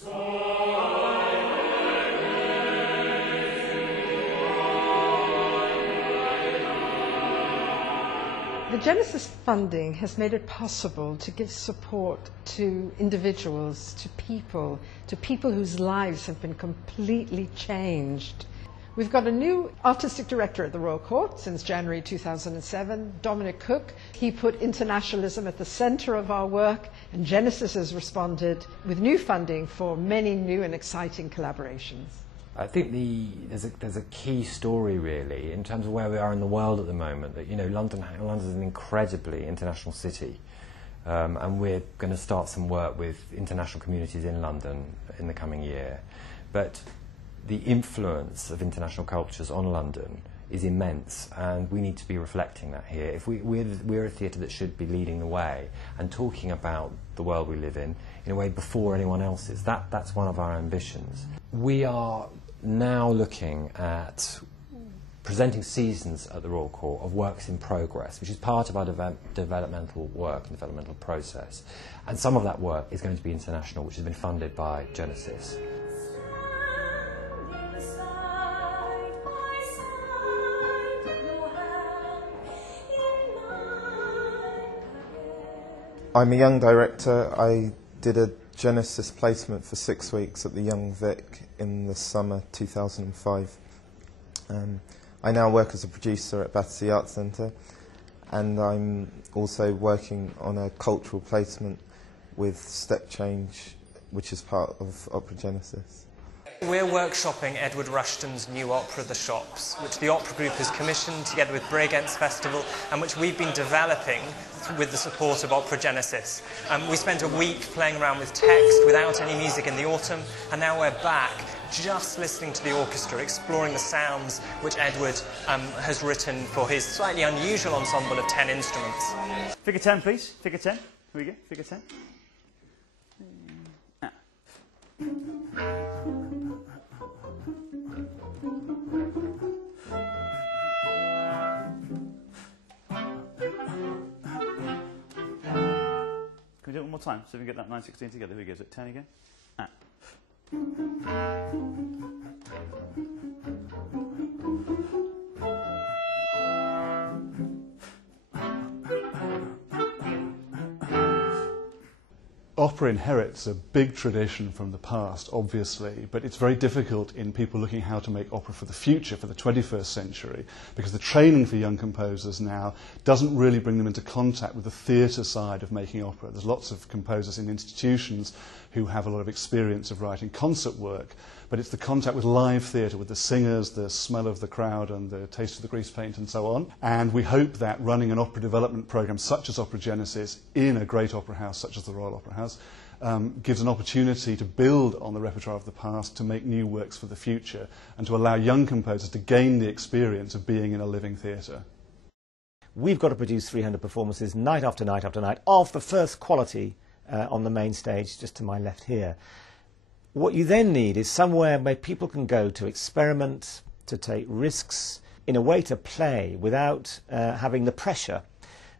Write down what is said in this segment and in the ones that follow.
The Genesis funding has made it possible to give support to individuals, to people whose lives have been completely changed. We've got a new artistic director at the Royal Court since January 2007, Dominic Cook. He put internationalism at the centre of our work, and Genesis has responded with new funding for many new and exciting collaborations. I think there's a key story really in terms of where we are in the world at the moment. That London is an incredibly international city, and we're going to start some work with international communities in London in the coming year. But the influence of international cultures on London is immense, and we need to be reflecting that here. If we're a theatre that should be leading the way and talking about the world we live in a way before anyone else is. That's one of our ambitions. We are now looking at presenting seasons at the Royal Court of works in progress, which is part of our developmental work and developmental process. And some of that work is going to be international, which has been funded by Genesis. I'm a young director. I did a Genesis placement for 6 weeks at the Young Vic in the summer 2005. I now work as a producer at Battersea Arts Centre, and I'm also working on a cultural placement with Step Change, which is part of Opera Genesis. We're workshopping Edward Rushton's new opera, The Shops, which the Opera Group has commissioned together with Bregenz Festival, and which we've been developing with the support of Opera Genesis. We spent a week playing around with text without any music in the autumn, and now we're back just listening to the orchestra, exploring the sounds which Edward has written for his slightly unusual ensemble of 10 instruments. Figure 10, please. Figure 10. Here we go. Figure 10. Can we do it one more time so we can get that 9/16 together? Here we go. Is it 10 again? Opera inherits a big tradition from the past, obviously, but it's very difficult in people looking how to make opera for the future, for the 21st century, because the training for young composers now doesn't really bring them into contact with the theatre side of making opera. There's lots of composers in institutions who have a lot of experience of writing concert work, but it's the contact with live theatre, with the singers, the smell of the crowd and the taste of the grease paint and so on. And we hope that running an opera development programme such as Opera Genesis in a great opera house such as the Royal Opera House gives an opportunity to build on the repertoire of the past, to make new works for the future, and to allow young composers to gain the experience of being in a living theatre. We've got to produce 300 performances night after night after night of the first quality on the main stage, just to my left here. What you then need is somewhere where people can go to experiment, to take risks, in a way to play without having the pressure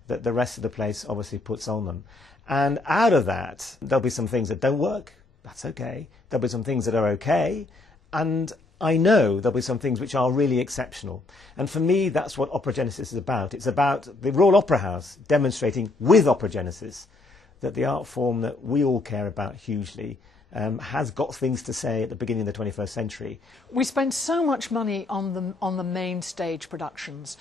that the rest of the place obviously puts on them. And out of that, there'll be some things that don't work. That's okay. There'll be some things that are okay. And I know there'll be some things which are really exceptional. And for me, that's what Opera Genesis is about. It's about the Royal Opera House demonstrating with Opera Genesis that the art form that we all care about hugely has got things to say at the beginning of the 21st century. We spend so much money on the main stage productions.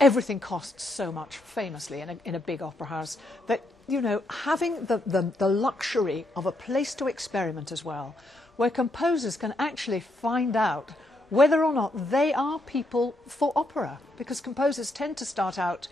Everything costs so much, famously, in a big opera house, that, you know, having the luxury of a place to experiment as well, where composers can actually find out whether or not they are people for opera, because composers tend to start out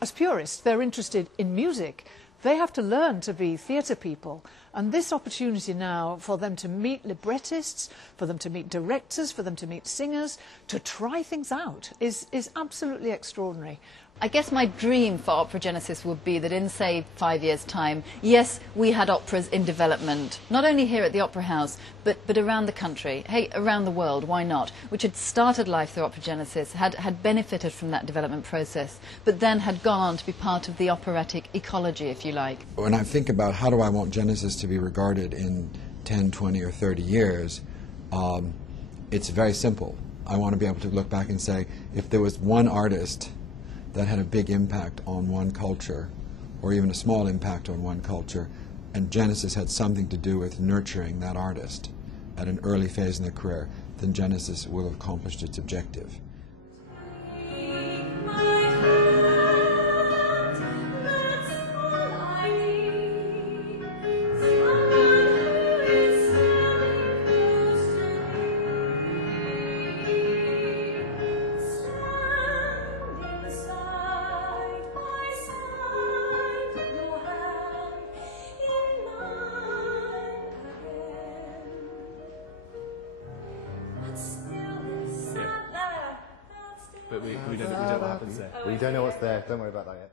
as purists. They're interested in music. They have to learn to be theatre people, and this opportunity now for them to meet librettists, for them to meet directors, for them to meet singers, to try things out is absolutely extraordinary. I guess my dream for Opera Genesis would be that in, say, 5 years' time, yes, we had operas in development, not only here at the Opera House, but around the country, hey, around the world, why not, which had started life through Opera Genesis, had benefited from that development process, but then had gone on to be part of the operatic ecology, if you like. When I think about how do I want Genesis to be regarded in 10, 20, or 30 years, it's very simple. I want to be able to look back and say, if there was one artist that had a big impact on one culture, or even a small impact on one culture, and Genesis had something to do with nurturing that artist at an early phase in their career, then Genesis will have accomplished its objective. But we don't know what happens there. We don't know what's there. Don't worry about that yet.